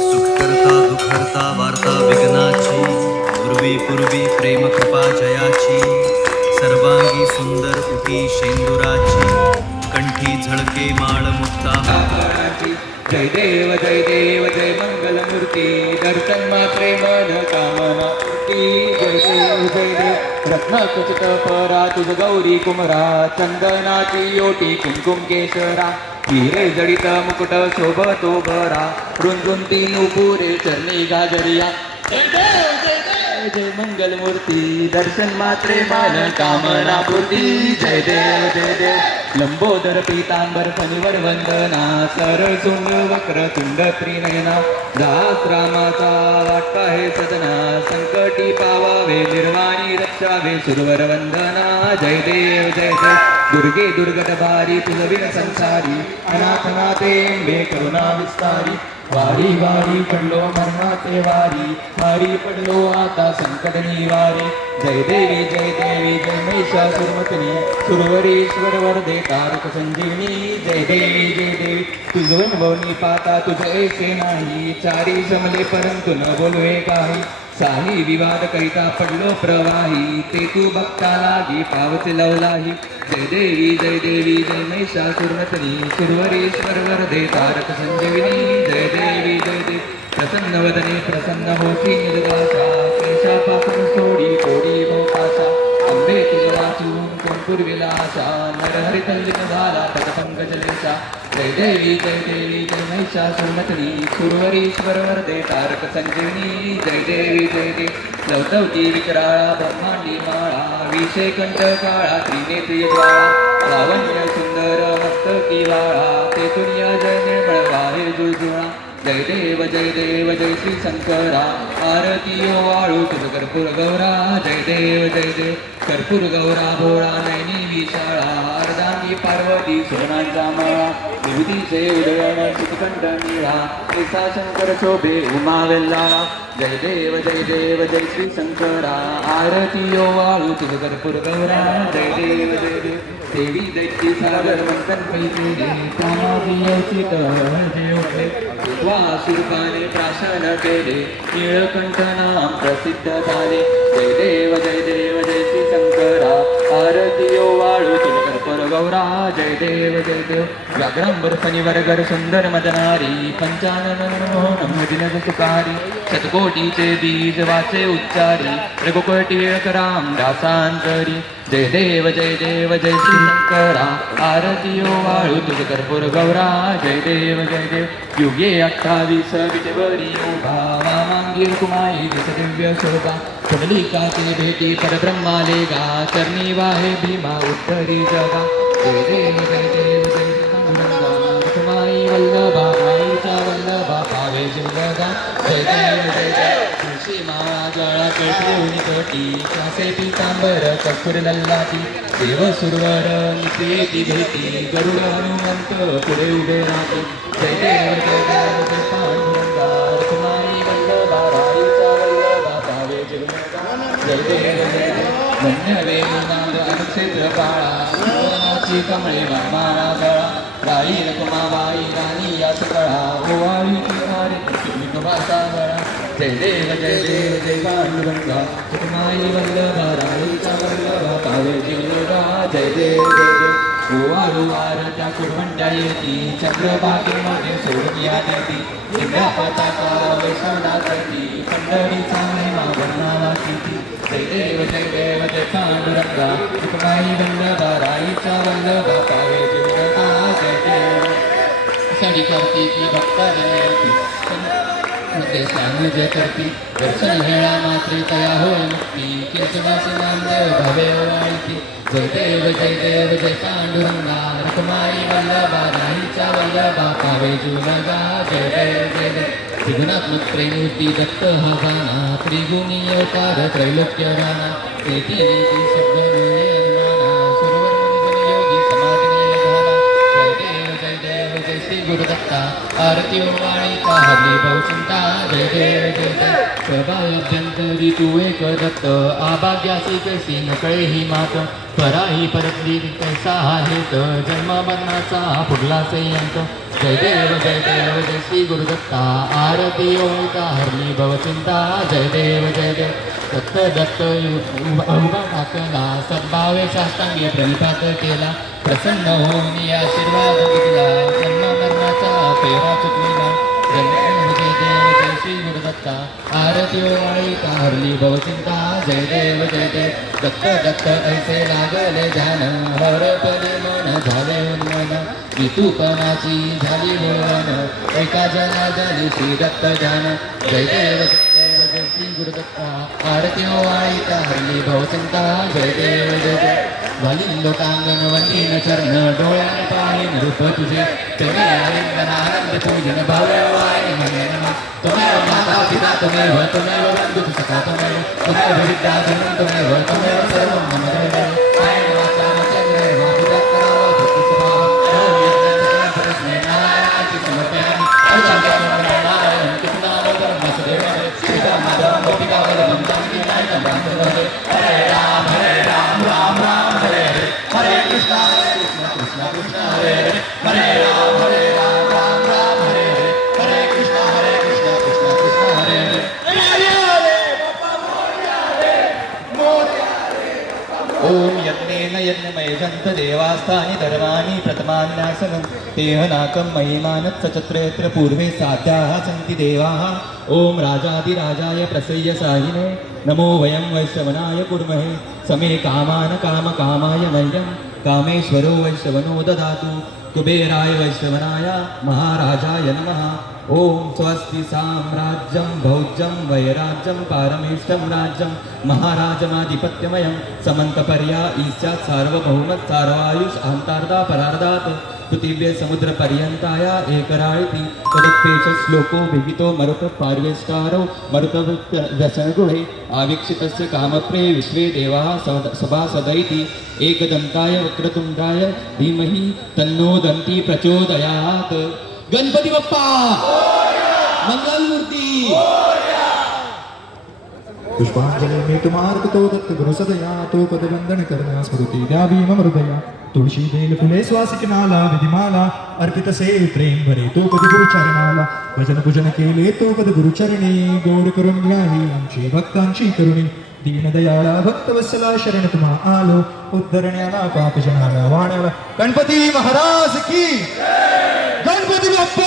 सुखकर्ता दुखर्ता वार्ता विघ्नाची पूर्वी पूर्वी प्रेम कृपा जयाची सर्वांगी सुंदर उठी शेंदुराची कंठी झळके माळ मुक्ता. जय देव जय देव जय मंगलमूर्ती दर्शन मात्रे मन काम. रत्न कुचित परा तुझ गौरी कुमरा चंदनाची योटी कुमकुम केशरा हिरे जडित मुकुट शोभतो बरा रुंजुंती नुपुरे चरणी गाजरिया. जय जय मंगलमूर्ती दर्शन मात्रे मान कामना पूर्ती जय देव जय. देव लंबोदर पीतांबर फणीवर वंदना सरळ सुंग वक्र तुंड त्रिनयना दास रामाचा वाटपा हे सदना संकटी पावावे निर्वाणी रक्षावे सुरवर वंदना जय देव जय देव दुर्गे दुर्गट भारी तुलविन संसारी अनाथनाथे बे करुणा विस्तारी. वारी वारी पडलो मरणाचे वारी वारी पडलो आता संकट निवारे जय देवी जय देवी जय महिषासुरमतनी सुरवरेश्वर वरदे तारक संजीवनी. जय देवी जय देवी तुझ भवनी पाता तुझ ऐसे नाही. चारी समले परंतु न बोलवे काही. साही विवाद करिता पडलो प्रवाही ते तू बघता लागी पावचे लवलाही. जय देवी जय देवी जय महिषासुरमतनी सुरवरेश्वर वरदे तारक संजीविनी. जय देवी जय देवी. प्रसन्न वदने प्रसन्न होती निर्दाशा केशापासून सोडी कोडी मोकाशा अंबे तुझ वाचून कोण नरहरी झाला तद जय देवी जय देवी जय महिषासुरमतनी सुरवरीश्वर वरदे तारक संजीवनी. जय देवी जय देवी लवतवती विकराळा ब्रह्मांडी माळा. विषय कंठ काळा त्रिनेत्री ज्वाळा. लावण्य सुंदर मस्तकी वाळा. तेथून या जय निर्मळ बाहेर जुळजुळा. जय देव जय देव जय श्री शंकरा आरती ओ वाळू तुझ कर्पूर गौरा जय देव जय देव कर्पूर गौरा भोळा नैनी विशाळा. अर्धांगी पार्वती शरणांचा माळा विभूतीचे उदयन सुखंड निळा ऐसा शंकर शोभे उमा वेल्लाळा जय देव जय देव जय श्री शंकरा. आरती यो वाळू तुझ कर्पूर गौरा. जय देव जय देव. देवी दैत्य सागर मंथन पैसे कामाभियोचित जे उठले प्राशन केले निळकंठ नाम प्रसिद्ध झाले. जय देव जय देव जय श्री शंकरा. आरती यो वाळू तुझ गौरा जय देव जय देव। व्याघ्रंबर फणीवरगर सुंदर मदनारी पंचानन मोहन सुकारी शतकोटीचे बीज वाचे उच्चारी रघुकोटी राम दासांतरी। जय देव जय देव जय शंकरा आरतीयो वाळू तुझ कर्पूर गौरा. जय देव जय देव. युगे अठ्ठावीस विजवरी उभा वामांगी कुमाई दिस दिव्य शोभा. कमलिका ते भेटी परब्रह्माले गा चरणी वाहे भीमा उत्तरी जगा. जय देव जय देव जय पांडुरंगा कुमाई वल्लभा. माईचा वल्लभा पावे जय देव जय देव. कळी कटी कासे पितांबर कपूर लल्लाती देव सुरवर नित्ये भेटी गरुड हनुमंत पुढे उभे राहते. जय देव जय देव जय पांडुरंगार कुमारी वल्लभा राईचा वल्लभा पावे जिवलगा जय देव जय देव धन्य वेणुनाद अनुक्षेत्र पाळा ची कमळे माळा गळा. राई रकुमाबाई राणी या सकळा ओवाळी किनारे भाषा गळा. जय देव जय देव जय पांडुरंगा सुखमाई वल्लभा राईचा वल्लभा पावे जीवगा जय देव जय देव ओवाळू वार त्या कुडमंड्या येती चंद्रभागेमध्ये सोडून या देती दिव्या पताका वैष्णवना करती पंढरीचा महिमा वर्णाला किती जय देव जय देव जय पांडुरंगा सुखमाई वल्लभा राईचा वल्लभा पावे जीवगा जय देव सडी करती ती भक्ताजन मध्ये स्वामी जय करती दर्शन हेळा मात्रे तया होय मुक्ती किंचनासी नामदेव भवे ओवाळती. जय देव जय देव जय पांडुरंगा रखमाई वल्लभा राहीचा वल्लभा पावे जुनगा जय देव जय देव त्रिगुणात्मक त्रैमूर्ती दत्त हवाना त्रिगुणीय त्रिगुणी अवतार त्रैलोक्य राणा शब्द गुरुदत्ता आरती ओवाळी हरी बहुचिंता जय देव जय देव प्रभाव्यंतरी तू एक दत्त आभाग्यासी कैसी नकळे ही मात पराही परतली कैसा हा हेत जन्म मरणाचा पुढला संयंत। जय देव जय देव जय श्री गुरुदत्ता आरती ओळता हरली भवचिंता जय देव जय देव दत्त दत्त यु- उभा टाकला सद्भावे शास्त्रांगी प्रणिपात केला। प्रसन्न होऊन आशीर्वाद दिला जन्म देव जय श्री गुरुदत्ता आरती ओवाळीता हरली भवचिंता जय देव जय देव दत्त दत्त ऐसे लागले ध्यान हरपले मन झाले उन्मन वितूपनाची झाली बोलवण एका जनादली श्री दत्त ध्यान जय देव जय देव श्री गुरुदत्ता आरती ओवाळीता हरली भवचिंता जय देव जय देव झाली लोकांगण वंदीन चरण डोळ्यान पाहिन रूप तुझे तुम्ही आलिंगन आनंद पूजन भव्य वाणी म्हणे नमः त्वमेव माता पिता त्वमेव त्वमेव बंधु सखा त्वमेव त्वमेव विद्या धनं त्वमेव त्वमेव सर्वं मम Oh, yeah. हरे राम देवास्थानि धर्माणि प्रथमान्यासनं। तेहनाकं महिमानत् सचत्रयत्र पूर्वे साध्याः सन्ति देवाः। ॐ राजाधिराजाय प्रसय्य साहिने। नमो वयं वैश्रवणाय कुर्महे। समे कामान कामकामाय मह्यं कामेश्वरो वैश्रवणो ददातु। कुबेराय वैष्णवनाय महाराजाय नमः। ॐ स्वस्ति साम्राज्यं भौज्यं वैराज्यं पारमेष्टं राज्यं महाराजमाधिपत्यमयं समन्तपर्या ईस्यात् सार्वभौमत् सार्वायुष अहन्तार्धा परार्धात् पृथिव्ये समुद्रपर्यन्ताया एकराळिति तदुत्पेश श्लोको विहितो मरुत पार्वेष्टारो मरुत व्यसनगृहे आवीक्षितस्य कामप्रे विश्वे देवाः सद- सभासदैति एकदन्ताय वक्रतुण्डाय धीमहि तन्नो मोदंती प्रचोदयात. गणपती बाप्पा! मंगलमूर्ती पुष्पांजली मी तुम्हार्क तो दत्त गुरु सदया तो पदवंदन करण्या स्मृती द्यावी मम हृदया. तुळशी बेल फुले स्वासिक नाला विधिमाला अर्पित से प्रेम भरे तो पद गुरुचरणाला भजन पूजन केले तो पद गुरुचरणी गोड करून घ्यावी आमची भक्तांची करुणी. ದೀನದಯಾಳ ಭಕ್ತವತ್ಸಲ ಶರಣಕುಮ ಆಲೋ ಉದ್ಧರಣೆಯಾಲ ಪಾಪಜನಾಲ ವಾಣವ. ಗಣಪತಿ ಮಹಾರಾಜ್ ಕಿ! ಗಣಪತಿ ಅಪ್ಪ